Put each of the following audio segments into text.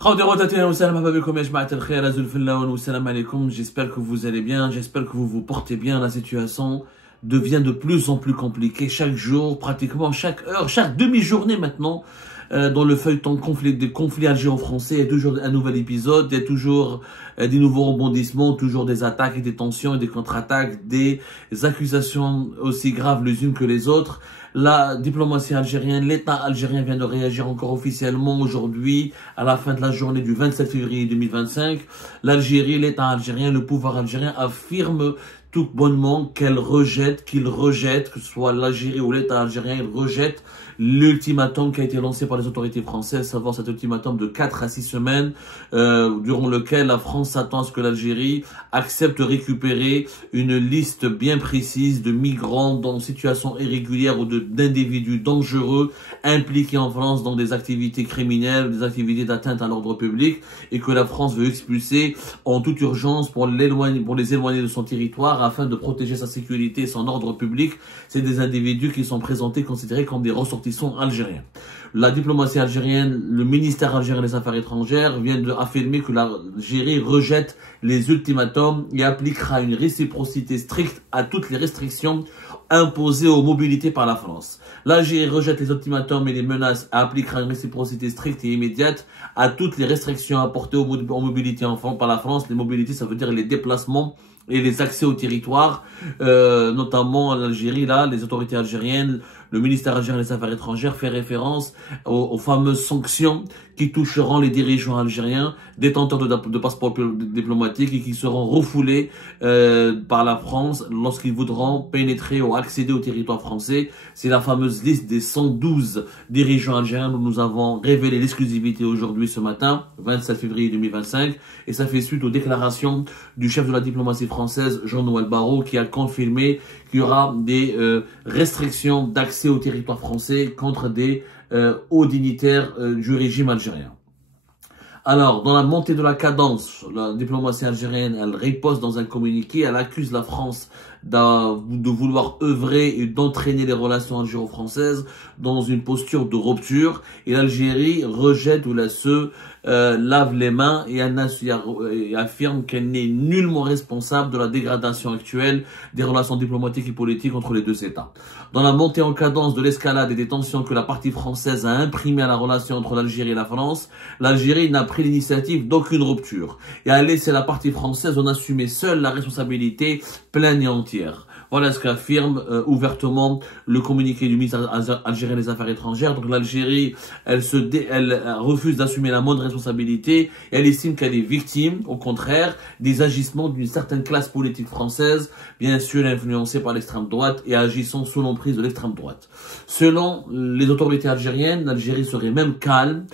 J'espère que vous allez bien, j'espère que vous vous portez bien. La situation devient de plus en plus compliquée chaque jour, pratiquement chaque heure, chaque demi-journée maintenant. Dans le feuilleton des conflits algéro-français, il y a toujours un nouvel épisode, il y a toujours des nouveaux rebondissements, toujours des attaques et des tensions et des contre-attaques, des accusations aussi graves les unes que les autres. La diplomatie algérienne, l'État algérien vient de réagir encore officiellement aujourd'hui, à la fin de la journée du 27 février 2025. L'Algérie, l'État algérien, le pouvoir algérien affirme tout bonnement qu'il rejette, que ce soit l'Algérie ou l'État algérien, il rejette l'ultimatum qui a été lancé par les autorités françaises, savoir cet ultimatum de 4 à 6 semaines, durant lequel la France s'attend à ce que l'Algérie accepte de récupérer une liste bien précise de migrants en situation irrégulière ou d'individus dangereux impliqués en France dans des activités criminelles, des activités d'atteinte à l'ordre public, et que la France veut expulser en toute urgence pour les éloigner de son territoire afin de protéger sa sécurité et son ordre public. C'est des individus qui sont présentés, considérés comme des ressortissants algériens. La diplomatie algérienne, le ministère algérien des Affaires étrangères vient d'affirmer que l'Algérie rejette les ultimatums et appliquera une réciprocité stricte à toutes les restrictions imposées aux mobilités par la France. L'Algérie rejette les ultimatums et les menaces et appliquera une réciprocité stricte et immédiate à toutes les restrictions apportées aux mobilités par la France. Les mobilités, ça veut dire les déplacements et les accès au territoire, notamment en Algérie. Là, les autorités algériennes, le ministère algérien des Affaires étrangères fait référence aux fameuses sanctions qui toucheront les dirigeants algériens, détenteurs de passeports diplomatiques et qui seront refoulés par la France lorsqu'ils voudront pénétrer ou accéder au territoire français. C'est la fameuse liste des 112 dirigeants algériens dont nous avons révélé l'exclusivité aujourd'hui ce matin, 27 février 2025, et ça fait suite aux déclarations du chef de la diplomatie française, Jean-Noël Barrot, qui a confirmé qu'il y aura des restrictions d'accès au territoire français contre des hauts dignitaires du régime algérien. Alors, dans la montée de la cadence, la diplomatie algérienne, elle riposte dans un communiqué, elle accuse la France de vouloir œuvrer et d'entraîner les relations algéro-françaises dans une posture de rupture, et l'Algérie rejette ou lave les mains et affirme qu'elle n'est nullement responsable de la dégradation actuelle des relations diplomatiques et politiques entre les deux États. Dans la montée en cadence de l'escalade et des tensions que la partie française a imprimées à la relation entre l'Algérie et la France, l'Algérie n'a pris l'initiative d'aucune rupture et a laissé la partie française en assumer seule la responsabilité pleine et entière. Voilà ce qu'affirme ouvertement le communiqué du ministère algérien des Affaires étrangères. Donc l'Algérie, elle refuse d'assumer la moindre responsabilité et elle estime qu'elle est victime, au contraire, des agissements d'une certaine classe politique française, bien sûr influencée par l'extrême droite et agissant sous l'emprise de l'extrême droite. Selon les autorités algériennes, l'Algérie serait même calme,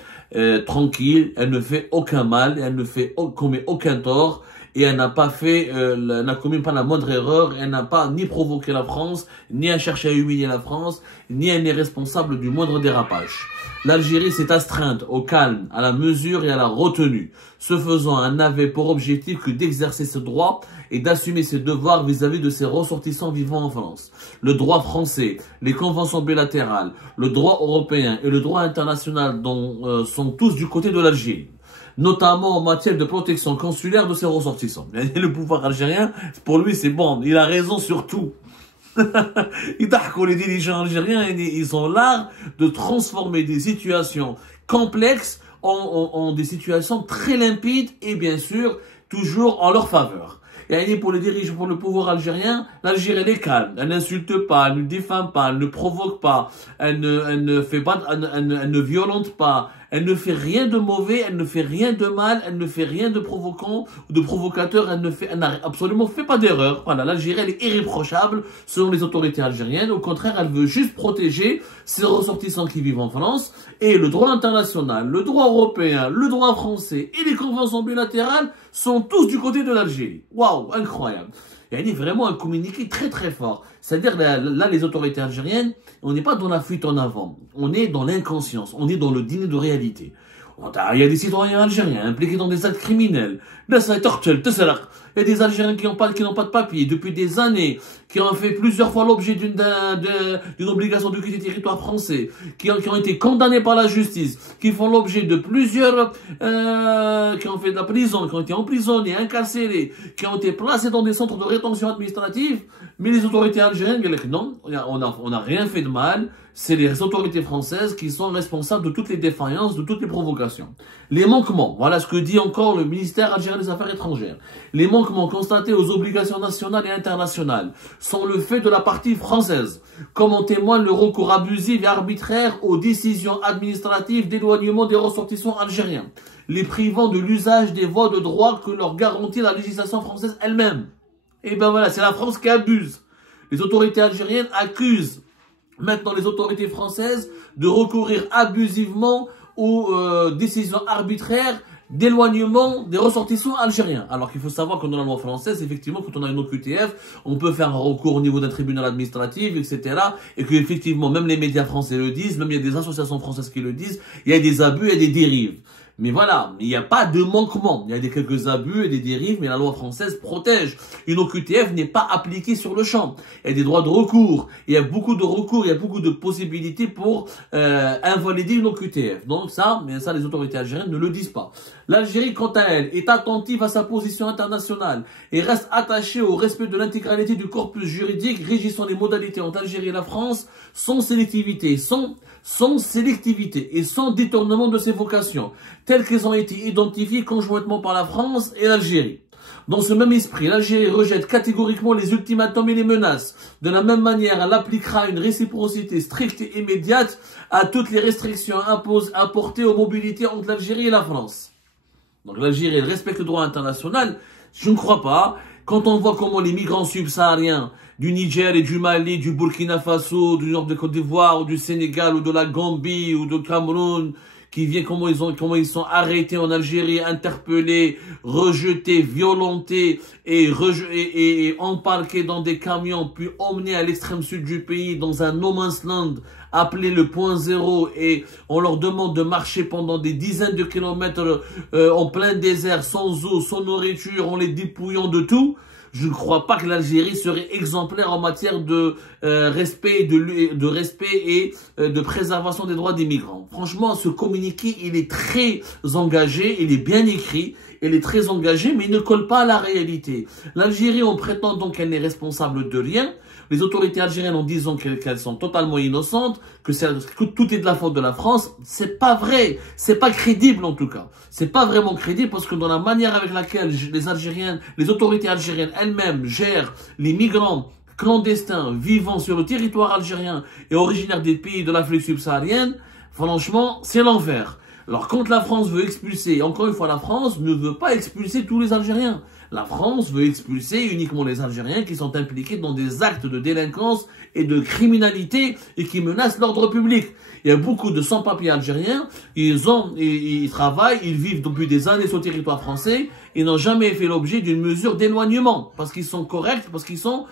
tranquille, elle ne fait aucun mal, elle ne commet aucun tort. Et elle n'a commis pas la moindre erreur, elle n'a pas ni provoqué la France, ni a cherché à humilier la France, ni elle n'est responsable du moindre dérapage. L'Algérie s'est astreinte au calme, à la mesure et à la retenue. Ce faisant, elle n'avait pour objectif que d'exercer ce droit et d'assumer ses devoirs vis-à-vis de ses ressortissants vivant en France. Le droit français, les conventions bilatérales, le droit européen et le droit international sont tous du côté de l'Algérie, notamment en matière de protection consulaire de ses ressortissants. Et le pouvoir algérien, pour lui, c'est bon, il a raison sur tout. Les dirigeants algériens, ils ont l'art de transformer des situations complexes en des situations très limpides et bien sûr, toujours en leur faveur. Et pour les dirigeants, pour le pouvoir algérien, l'Algérie, elle est calme. Elle n'insulte pas, elle ne diffame pas, elle ne provoque pas, elle ne violente pas, elle ne fait rien de mauvais, elle ne fait rien de mal, elle ne fait rien de provoquant ou de provocateur, elle n'a absolument fait pas d'erreur. Voilà, l'Algérie, elle est irréprochable selon les autorités algériennes. Au contraire, elle veut juste protéger ses ressortissants qui vivent en France, et le droit international, le droit européen, le droit français et les conventions bilatérales sont tous du côté de l'Algérie. Waouh, incroyable. Il y a vraiment un communiqué très très fort. C'est-à-dire là, les autorités algériennes, on n'est pas dans la fuite en avant. On est dans l'inconscience, on est dans le dîner de réalité. Il y a des citoyens algériens impliqués dans des actes criminels. Il y a des Algériens qui n'ont pas de papier depuis des années, qui ont fait plusieurs fois l'objet d'une obligation de quitter le territoire français, qui ont été condamnés par la justice, qui font l'objet de plusieurs, qui ont fait de la prison, qui ont été emprisonnés, incarcérés, qui ont été placés dans des centres de rétention administrative. Mais les autorités algériennes disent non, on n'a rien fait de mal. C'est les autorités françaises qui sont responsables de toutes les défaillances, de toutes les provocations. Les manquements, voilà ce que dit encore le ministère algérien des Affaires étrangères. Les manquements constatés aux obligations nationales et internationales sont le fait de la partie française, comme en témoigne le recours abusif et arbitraire aux décisions administratives d'éloignement des ressortissants algériens, les privant de l'usage des voies de droit que leur garantit la législation française elle-même. Et ben voilà, c'est la France qui abuse. Les autorités algériennes accusent maintenant les autorités françaises de recourir abusivement aux décisions arbitraires d'éloignement des ressortissants algériens. Alors qu'il faut savoir que dans la loi française, effectivement, quand on a une OQTF, on peut faire un recours au niveau d'un tribunal administratif, etc. Et que effectivement, même les médias français le disent, même il y a des associations françaises qui le disent, il y a des abus et des dérives. Mais voilà, il n'y a pas de manquement. Il y a quelques abus et des dérives, mais la loi française protège. Une OQTF n'est pas appliquée sur le champ. Il y a des droits de recours. Il y a beaucoup de recours, il y a beaucoup de possibilités pour invalider une OQTF. Donc ça, mais ça, les autorités algériennes ne le disent pas. L'Algérie, quant à elle, est attentive à sa position internationale et reste attachée au respect de l'intégralité du corpus juridique régissant les modalités entre l'Algérie et la France, sans sélectivité et sans détournement de ses vocations, telles qu'elles ont été identifiées conjointement par la France et l'Algérie. Dans ce même esprit, l'Algérie rejette catégoriquement les ultimatums et les menaces. De la même manière, elle appliquera une réciprocité stricte et immédiate à toutes les restrictions apportées aux mobilités entre l'Algérie et la France. Donc l'Algérie respecte le droit international. Je ne crois pas. Quand on voit comment les migrants subsahariens du Niger et du Mali, du Burkina Faso, du nord de Côte d'Ivoire, ou du Sénégal, ou de la Gambie, ou du Cameroun, qui viennent, comment ils sont arrêtés en Algérie, interpellés, rejetés, violentés et embarqués dans des camions, puis emmenés à l'extrême sud du pays, dans un no man's land appelé le point zéro, et on leur demande de marcher pendant des dizaines de kilomètres en plein désert, sans eau, sans nourriture, en les dépouillant de tout. Je ne crois pas que l'Algérie serait exemplaire en matière de respect et de préservation des droits des migrants. Franchement, ce communiqué, il est très engagé, il est bien écrit, il est très engagé, mais il ne colle pas à la réalité. L'Algérie, on prétend donc qu'elle n'est responsable de rien. Les autorités algériennes en disant qu'elles sont totalement innocentes, que tout est de la faute de la France. C'est pas vrai. C'est pas crédible en tout cas. C'est pas vraiment crédible parce que dans la manière avec laquelle les autorités algériennes elles-mêmes gèrent les migrants clandestins vivant sur le territoire algérien et originaires des pays de l'Afrique subsaharienne, franchement, c'est l'enfer. Alors quand la France veut expulser, encore une fois, la France ne veut pas expulser tous les Algériens. La France veut expulser uniquement les Algériens qui sont impliqués dans des actes de délinquance et de criminalité et qui menacent l'ordre public. Il y a beaucoup de sans-papiers algériens, ils travaillent, ils vivent depuis des années sur le territoire français, ils n'ont jamais fait l'objet d'une mesure d'éloignement parce qu'ils sont corrects, parce qu'ils sont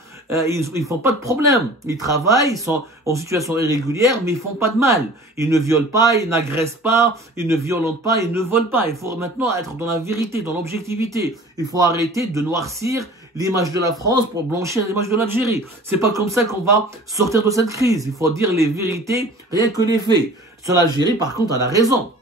ils font pas de problème. Ils travaillent, ils sont en situation irrégulière, mais ils font pas de mal. Ils ne violent pas, ils n'agressent pas, ils ne violentent pas, ils ne volent pas. Il faut maintenant être dans la vérité, dans l'objectivité. Il faut arrêter de noircir l'image de la France pour blanchir l'image de l'Algérie. C'est pas comme ça qu'on va sortir de cette crise. Il faut dire les vérités, rien que les faits. Sur l'Algérie, par contre, elle a raison.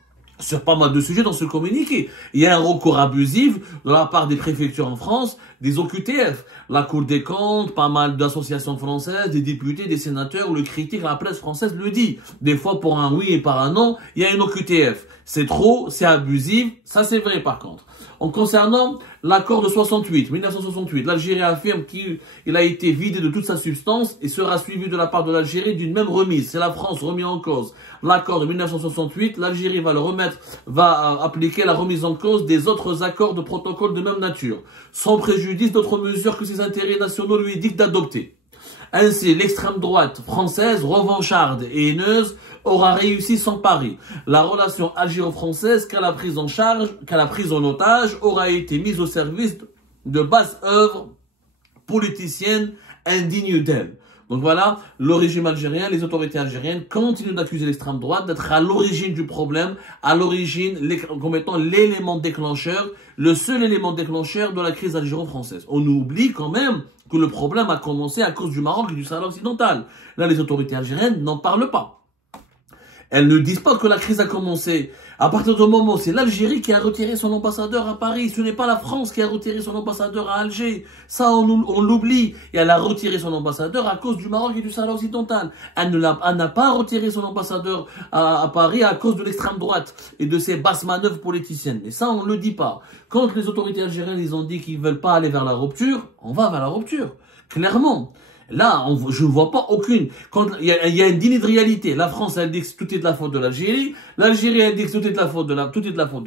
Sur pas mal de sujets dans ce communiqué. Il y a un recours abusif de la part des préfectures en France, des OQTF, la Cour des comptes, pas mal d'associations françaises, des députés, des sénateurs, le critique, la presse française le dit. Des fois, pour un oui et par un non, il y a une OQTF. C'est trop, c'est abusif, ça c'est vrai par contre. En concernant l'accord de 1968, l'Algérie affirme qu'il a été vidé de toute sa substance et sera suivi de la part de l'Algérie d'une même remise. C'est la France remis en cause. L'accord de 1968, l'Algérie va appliquer la remise en cause des autres accords de protocole de même nature, sans préjudice d'autres mesures que ses intérêts nationaux lui dictent d'adopter. Ainsi, l'extrême droite française, revancharde et haineuse, aura réussi son pari. La relation algéro-française qu'elle a prise en otage, aura été mise au service de basses œuvres politiciennes indignes d'elle. Donc voilà, le régime algérien, les autorités algériennes continuent d'accuser l'extrême droite d'être à l'origine du problème, à l'origine, comme étant l'élément déclencheur, le seul élément déclencheur de la crise algéro-française. On oublie quand même que le problème a commencé à cause du Maroc et du Sahara occidental. Là, les autorités algériennes n'en parlent pas. Elles ne disent pas que la crise a commencé. À partir du moment où c'est l'Algérie qui a retiré son ambassadeur à Paris, ce n'est pas la France qui a retiré son ambassadeur à Alger. Ça, on l'oublie. Et elle a retiré son ambassadeur à cause du Maroc et du Sahara occidental. Elle n'a pas retiré son ambassadeur à Paris à cause de l'extrême droite et de ses basses manœuvres politiciennes. Et ça, on ne le dit pas. Quand les autorités algériennes, ils ont dit qu'ils ne veulent pas aller vers la rupture, on va vers la rupture. Clairement. Là, je ne vois pas aucune. Quand il y a une dîner de réalité. La France, elle dit que tout est de la faute de l'Algérie. L'Algérie, elle dit que tout est de la faute de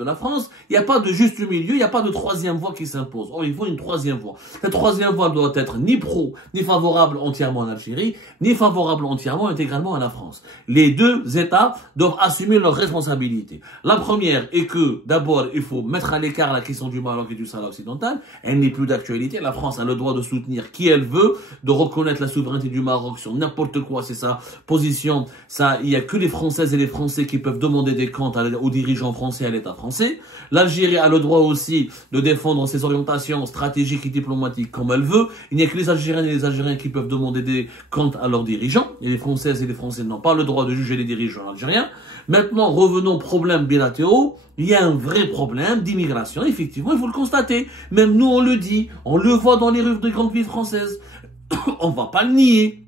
la France. Il n'y a pas de juste milieu. Il n'y a pas de troisième voie qui s'impose. Or, il faut une troisième voie. Cette troisième voie doit être ni pro, ni favorable entièrement à l'Algérie, ni favorable entièrement, intégralement à la France. Les deux États doivent assumer leurs responsabilités. La première est que, d'abord, il faut mettre à l'écart la question du Maroc et du Sahara occidental. Elle n'est plus d'actualité. La France a le droit de soutenir qui elle veut, de reconnaître la souveraineté du Maroc sur n'importe quoi, c'est sa position. Ça, il n'y a que les Françaises et les Français qui peuvent demander des comptes aux dirigeants français et à l'État français. L'Algérie a le droit aussi de défendre ses orientations stratégiques et diplomatiques comme elle veut. Il n'y a que les Algériennes et les Algériens qui peuvent demander des comptes à leurs dirigeants. Et les Françaises et les Français n'ont pas le droit de juger les dirigeants algériens. Maintenant, revenons aux problèmes bilatéraux. Il y a un vrai problème d'immigration. Effectivement, il faut le constater. Même nous, on le dit. On le voit dans les rues des grandes villes françaises. On ne va pas le nier.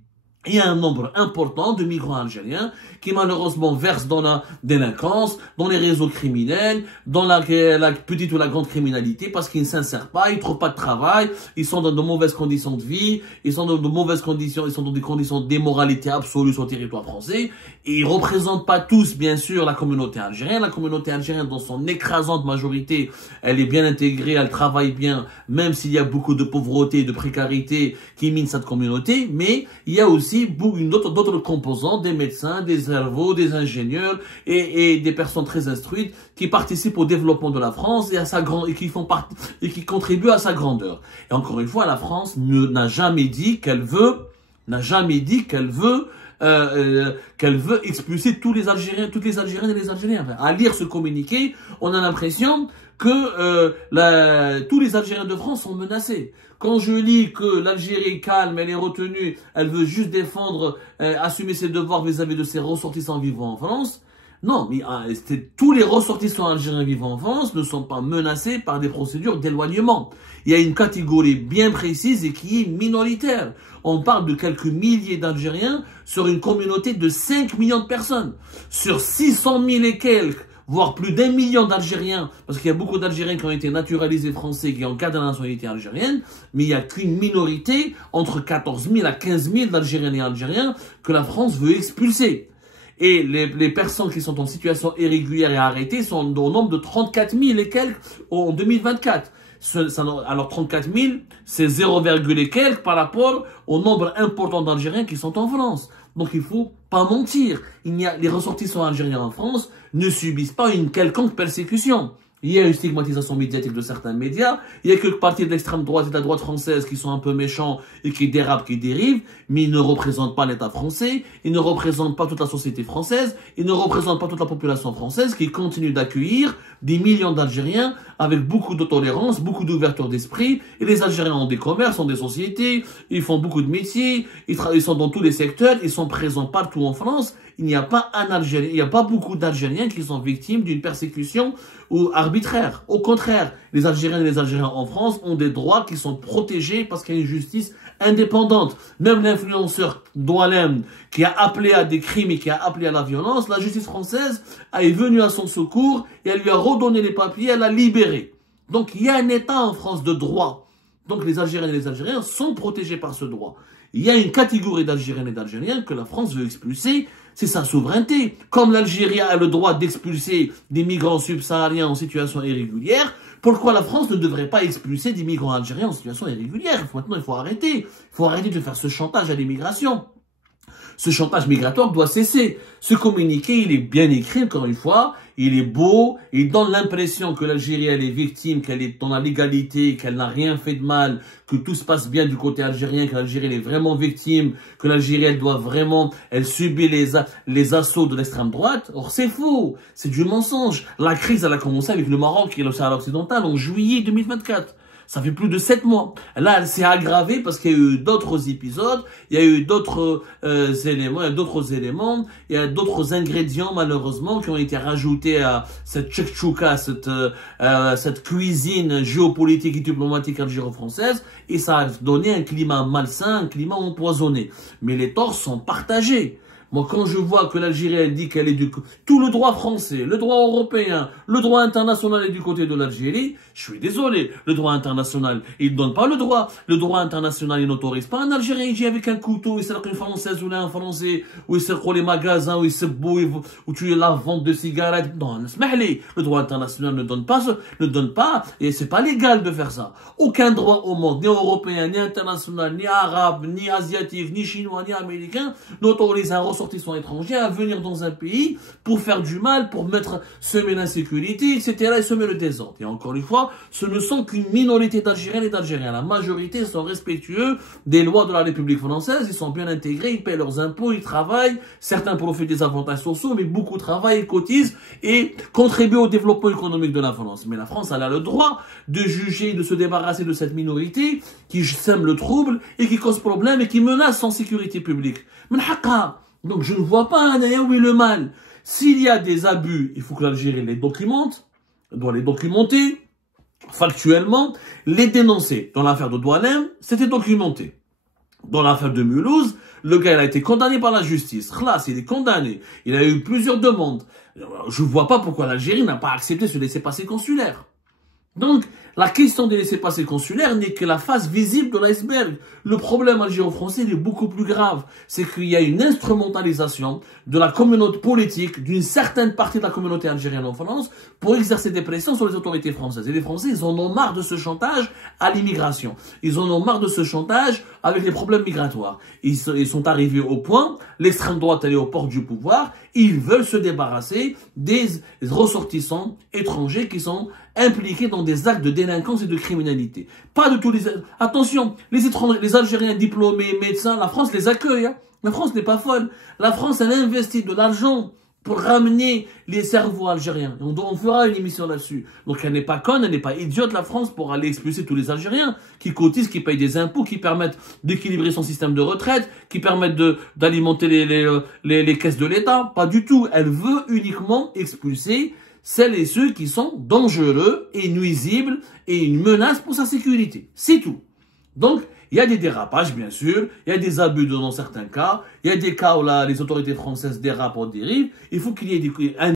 Il y a un nombre important de migrants algériens qui malheureusement versent dans la délinquance, dans les réseaux criminels, dans la petite ou la grande criminalité parce qu'ils ne s'insèrent pas, ils ne trouvent pas de travail, ils sont dans de mauvaises conditions de vie, ils sont dans de mauvaises conditions, ils sont dans des conditions d'immoralité absolue sur le territoire français. Et ils ne représentent pas tous, bien sûr, la communauté algérienne. La communauté algérienne, dans son écrasante majorité, elle est bien intégrée, elle travaille bien, même s'il y a beaucoup de pauvreté et de précarité qui minent cette communauté. Mais il y a aussi d'autres composants, des médecins, des cerveaux, des ingénieurs et des personnes très instruites qui participent au développement de la France et qui contribuent à sa grandeur. Et encore une fois, la France n'a jamais dit qu'elle veut expulser tous les Algériens, toutes les Algériennes et les Algériens. Enfin, à lire ce communiqué, on a l'impression que tous les Algériens de France sont menacés. Quand je lis que l'Algérie est calme, elle est retenue, elle veut juste défendre, assumer ses devoirs vis-à-vis de ses ressortissants vivant en France, non, mais tous les ressortissants algériens vivant en France ne sont pas menacés par des procédures d'éloignement. Il y a une catégorie bien précise et qui est minoritaire. On parle de quelques milliers d'Algériens sur une communauté de 5 millions de personnes. Sur 600 000 et quelques, voire plus d'1 million d'Algériens, parce qu'il y a beaucoup d'Algériens qui ont été naturalisés français, qui ont gardé la nationalité algérienne, mais il n'y a qu'une minorité, entre 14 000 à 15 000 d'Algériennes et Algériens, que la France veut expulser. Et les personnes qui sont en situation irrégulière et arrêtées sont au nombre de 34 000 et quelques en 2024. Alors 34 000, c'est 0, et quelques par rapport au nombre important d'Algériens qui sont en France. Donc il faut pas mentir. Les ressortissants algériens en France ne subissent pas une quelconque persécution. Il y a une stigmatisation médiatique de certains médias. Il y a quelques partis de l'extrême droite et de la droite française qui sont un peu méchants et qui dérapent, qui dérivent, mais ils ne représentent pas l'État français, ils ne représentent pas toute la société française, ils ne représentent pas toute la population française qui continue d'accueillir des millions d'Algériens avec beaucoup de tolérance, beaucoup d'ouverture d'esprit. Et les Algériens ont des commerces, ont des sociétés, ils font beaucoup de métiers, ils sont dans tous les secteurs, ils sont présents partout en France. Il n'y a pas beaucoup d'Algériens qui sont victimes d'une persécution ou arbitraire. Au contraire, les Algériennes et les Algériens en France ont des droits qui sont protégés parce qu'il y a une justice indépendante. Même l'influenceur Doualem qui a appelé à des crimes et qui a appelé à la violence, la justice française est venue à son secours et elle lui a redonné les papiers, elle l'a libéré. Donc il y a un État en France de droit. Donc les Algériennes et les Algériens sont protégés par ce droit. Il y a une catégorie d'Algériennes et d'Algériens que la France veut expulser, c'est sa souveraineté. Comme l'Algérie a le droit d'expulser des migrants subsahariens en situation irrégulière, pourquoi la France ne devrait pas expulser des migrants algériens en situation irrégulière? Maintenant, il faut arrêter. Il faut arrêter de faire ce chantage à l'immigration. Ce chantage migratoire doit cesser. Ce communiqué, il est bien écrit, encore une fois. il est beau, il donne l'impression que l'Algérie, elle est victime, qu'elle est dans la légalité, qu'elle n'a rien fait de mal, que tout se passe bien du côté algérien, que l'Algérie, elle est vraiment victime, que l'Algérie, elle doit vraiment, elle subit les assauts de l'extrême droite. Or, c'est faux. C'est du mensonge. La crise, elle a commencé avec le Maroc et le Sahara occidental en juillet 2024. Ça fait plus de 7 mois. Là, elle s'est aggravée parce qu'il y a eu d'autres épisodes, il y a eu d'autres éléments, il y a d'autres ingrédients, malheureusement, qui ont été rajoutés à cette tchèque-tchouka, cette cuisine géopolitique et diplomatique algéro-française, et ça a donné un climat malsain, un climat empoisonné. Mais les torts sont partagés. Moi, quand je vois que l'Algérie, elle dit qu'elle est du... Tout le droit français, le droit européen, le droit international est du côté de l'Algérie, je suis désolé. Le droit international, il ne donne pas le droit. Le droit international, il n'autorise pas un Algérien qui avec un couteau, il cercle une Française ou un Français, où il cercle les magasins, où il se bouille, où tu es la vente de cigarettes. Non, le droit international ne donne pas, et c'est pas légal de faire ça. Aucun droit au monde, ni européen, ni international, ni arabe, ni asiatique, ni chinois, ni américain, n'autorise un ressortissants étrangers à venir dans un pays pour faire du mal, pour semer l'insécurité, etc. et semer le désordre. Et encore une fois, ce ne sont qu'une minorité d'Algériens et d'Algériens. La majorité sont respectueux des lois de la République française, ils sont bien intégrés, ils paient leurs impôts, ils travaillent, certains profitent des avantages sociaux, mais beaucoup travaillent et cotisent et contribuent au développement économique de la France. Mais la France, elle a le droit de juger, de se débarrasser de cette minorité qui sème le trouble et qui cause problème et qui menace son sécurité publique. Mais donc je ne vois pas où est le mal. S'il y a des abus, il faut que l'Algérie les documente, doit les documenter factuellement, les dénoncer. Dans l'affaire de Doualem, c'était documenté. Dans l'affaire de Mulhouse, le gars il a été condamné par la justice. Khlas, il est condamné. Il a eu plusieurs demandes. Je ne vois pas pourquoi l'Algérie n'a pas accepté ce laissez-passer consulaire. Donc, la question des laissez-passer consulaires n'est que la face visible de l'iceberg. Le problème algéro-français est beaucoup plus grave. C'est qu'il y a une instrumentalisation de la communauté politique, d'une certaine partie de la communauté algérienne en France, pour exercer des pressions sur les autorités françaises. Et les Français, ils en ont marre de ce chantage à l'immigration. Ils en ont marre de ce chantage avec les problèmes migratoires. Ils sont arrivés au point, l'extrême droite elle est aux portes du pouvoir, ils veulent se débarrasser des ressortissants étrangers qui sont impliqués dans des actes de délinquance et de criminalité. Pas de tous les... Attention, les étrangers, les Algériens diplômés, médecins, la France les accueille. Hein. La France n'est pas folle. La France, elle investit de l'argent pour ramener les cerveaux algériens. On fera une émission là-dessus. Donc elle n'est pas conne, elle n'est pas idiote, la France, pour aller expulser tous les Algériens qui cotisent, qui payent des impôts, qui permettent d'équilibrer son système de retraite, qui permettent d'alimenter les caisses de l'État. Pas du tout. Elle veut uniquement expulser celles et ceux qui sont dangereux et nuisibles et une menace pour sa sécurité. C'est tout. Donc, il y a des dérapages, bien sûr, il y a des abus dans certains cas, il y a des cas où là, les autorités françaises dérapent ou dérivent. Il faut qu'il y ait un